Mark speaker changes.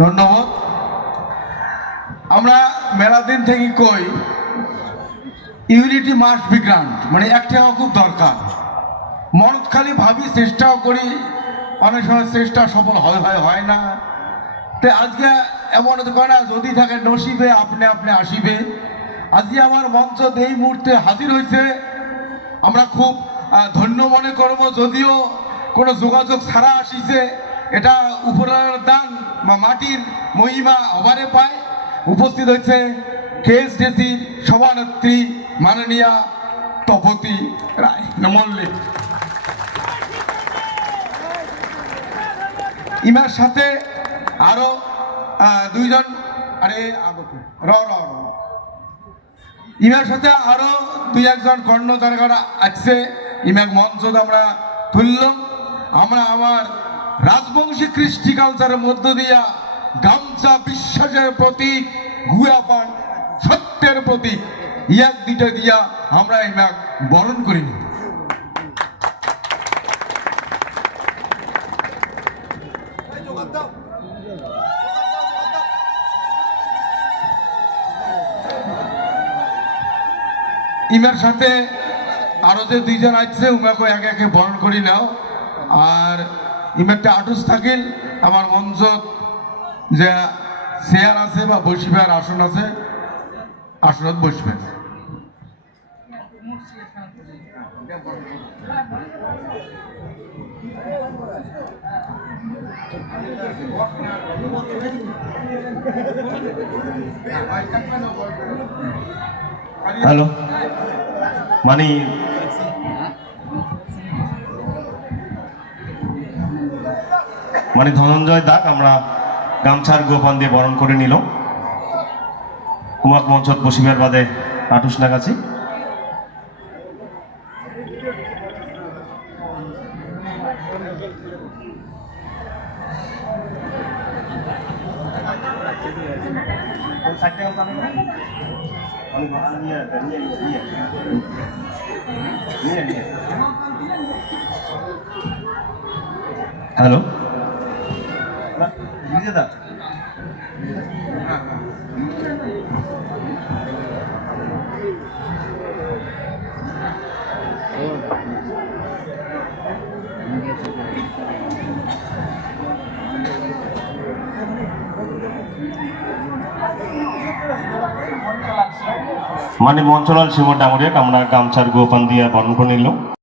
Speaker 1: ধন্যবাদ। আমরা মেলা দিন থেকে কই, ইউনিটি মাস্ট বি গ্রান্ট মানে একটা হওয়া খুব দরকার। মনত খালি ভাবি চেষ্টাও করি, অনেক সময় চেষ্টা সফল হয় হয় হয় না। তো আজকে এমন না, যদি থাকে নসিবে, আপনি আপনি আসিবে। আজকে আমার মঞ্চ এই মুহূর্তে হাজির হয়েছে আমরা খুব ধন্য মনে করব, যদিও কোনো যোগাযোগ ছাড়া আসিছে। এটা উপরের দান বা মাটির মহিমা অবারে পায়। উপস্থিত হয়েছে কেএসডিসির সভানেত্রী মাননীয়া তপতি রায়। মল্লিক। ইমার সাথে আরও দুইজন, আরে র র ইমার সাথে আরও দুই, একজন কর্ণ কর্ণধারকারা আছে। ইমাক মঞ্চ আমরা তুললাম। আমরা আমার রাজবংশী কৃষ্টি কালচারের মধ্য দিয়া গামছা বিশ্বাসের প্রতীক, গুয়া পান সত্যের প্রতীক। ইয়াক দুইটা দিয়া আমরা ইমাক বরণ করিনি ইমার সাথে আরও যে দুইজন আছে, উমাকে একে একে বরণ করি নাও। আর ইমারটা আটুস থাকিল, আমার মঞ্চ যে চেয়ার আছে বা বসিবার আসন আছে, আসনত বসবেন।
Speaker 2: হ্যালো মানে মানে ধনঞ্জয় দাগ আমরা গামছার গোপান দিয়ে বরণ করে নিল কুমাক মঞ্চত বসিবার বাদে আটুস নাগাছি। হ্যালো। বিজেদা মানে মঞ্চলাল সিংহ ডাঙরিয়াক আমরা গামছার গোপান দিয়ে বরণ করে নিলাম